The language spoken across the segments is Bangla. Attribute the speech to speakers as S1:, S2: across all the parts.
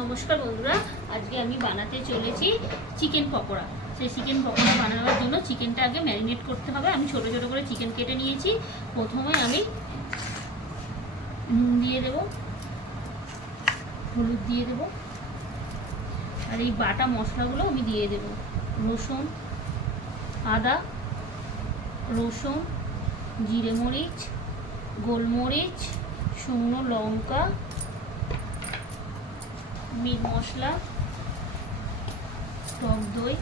S1: নমস্কার বন্ধুরা, আজকে আমি বানাতে চলেছি চিকেন পকোড়া। সেই চিকেন পকোড়া বানানোর জন্য চিকেনটা আগে ম্যারিনেট করতে হবে। আমি ছোট ছোট করে চিকেন কেটে নিয়েছি। প্রথমে আমি নুন দিয়ে দেব, হলুদ দিয়ে দেব, আর এই বাটা মশলাগুলো আমি দিয়ে দেব। রসুন, আদা, রসুন, জিরে মরিচ, গোলমরিচ, শুকনো লঙ্কা মিট মশলা, টক দই,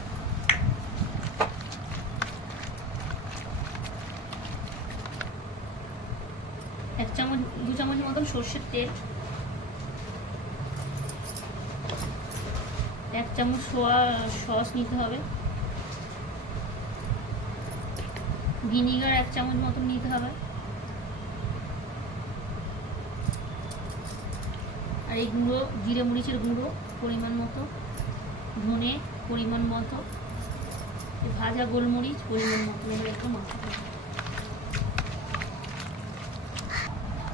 S1: এক চামচ, দু চামচ মতন সর্ষের তেল, এক চামচ সোয়া, সস নিতে হবে। ভিনিগার এক চামচ মতন নিতে হবে। আর এই গুঁড়ো, জিরে মরিচের গুঁড়ো, পরিমাণ মতো, ধনে পরিমাণ মতো ভাজা গোলমরিচ পরিমাণ মতো, এবার একটু মাখাতে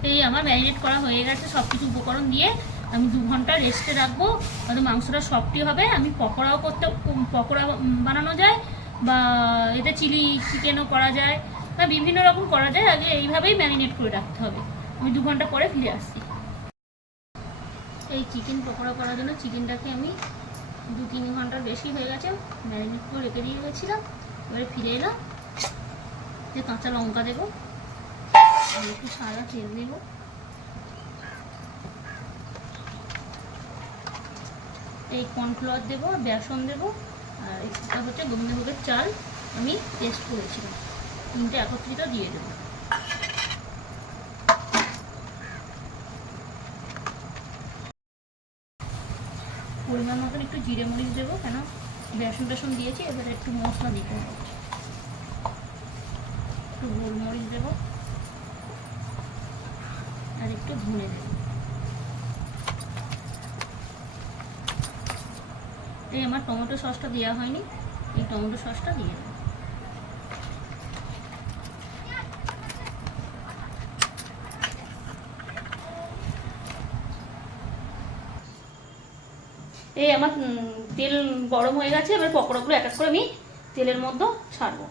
S1: এই আমার ম্যারিনেট করা হয়ে গেছে সব কিছু উপকরণ দিয়ে আমি দু ঘণ্টা রেস্টে রাখব। হয়তো মাংসটা সফটই হবে, আমি পকোড়াও করতে, পকোড়া বানানো যায় বা এতে চিলি চিকেনও করা যায়, বা বিভিন্ন রকম করা যায়, আগে এইভাবেই ম্যারিনেট করে রাখতে হবে। আমি দু ঘণ্টা পরে ফিরে আসছি। এই চিকেন পকোড়া করার জন্য চিকেনটাকে আমি দু তিন ঘণ্টার বেশি হয়ে গেছে, ম্যারিনেট করে রেখে দিয়ে গেছিলাম। এবারে ফিরে এলাম। যে কাঁচা লঙ্কা দেবো, আর একটু সাদা তেল দেবো। এই কর্নফ্লাওয়ার দেবো বেসন দেবো, আর এটা হচ্ছে গোবিন্দভোগের চাল আমি টেস্ট করেছিলাম। তিনটে একত্রিত দিয়ে দেবো। পরিমাণ মতন একটু জিরে মরিচ দেবো, কেন? বেসন টেসন দিয়েছি, এবারে একটু মশলা দিতে হবে। একটু গোলমরিচ দেবো, আর একটু ধনে দেব। এই আমার টমেটো সসটা দেওয়া হয়নি, এই টমেটো সসটা দিয়ে দেবো। এই আমার তেল গরম হয়ে গেছে, এবার পকোড়াগুলো এক এক করে আমি তেলের মধ্যে ছাড়বো।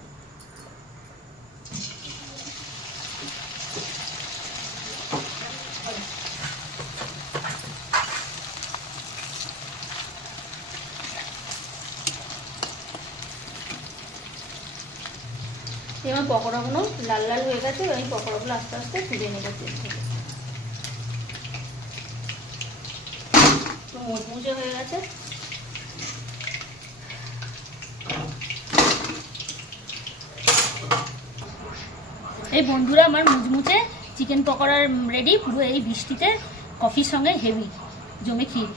S1: আমার পকোড়াগুলো লাল লাল হয়ে গেছে আমি পকোড়াগুলো আস্তে আস্তে তুলে নেব তেল থেকে। মুচমুচে হয়ে গেছে। এই বন্ধুরা, আমার মুচমুচে চিকেন পকোড়ার রেডি পুরো এই বৃষ্টিতে কফির সঙ্গে হেভি, জমে ক্ষীর।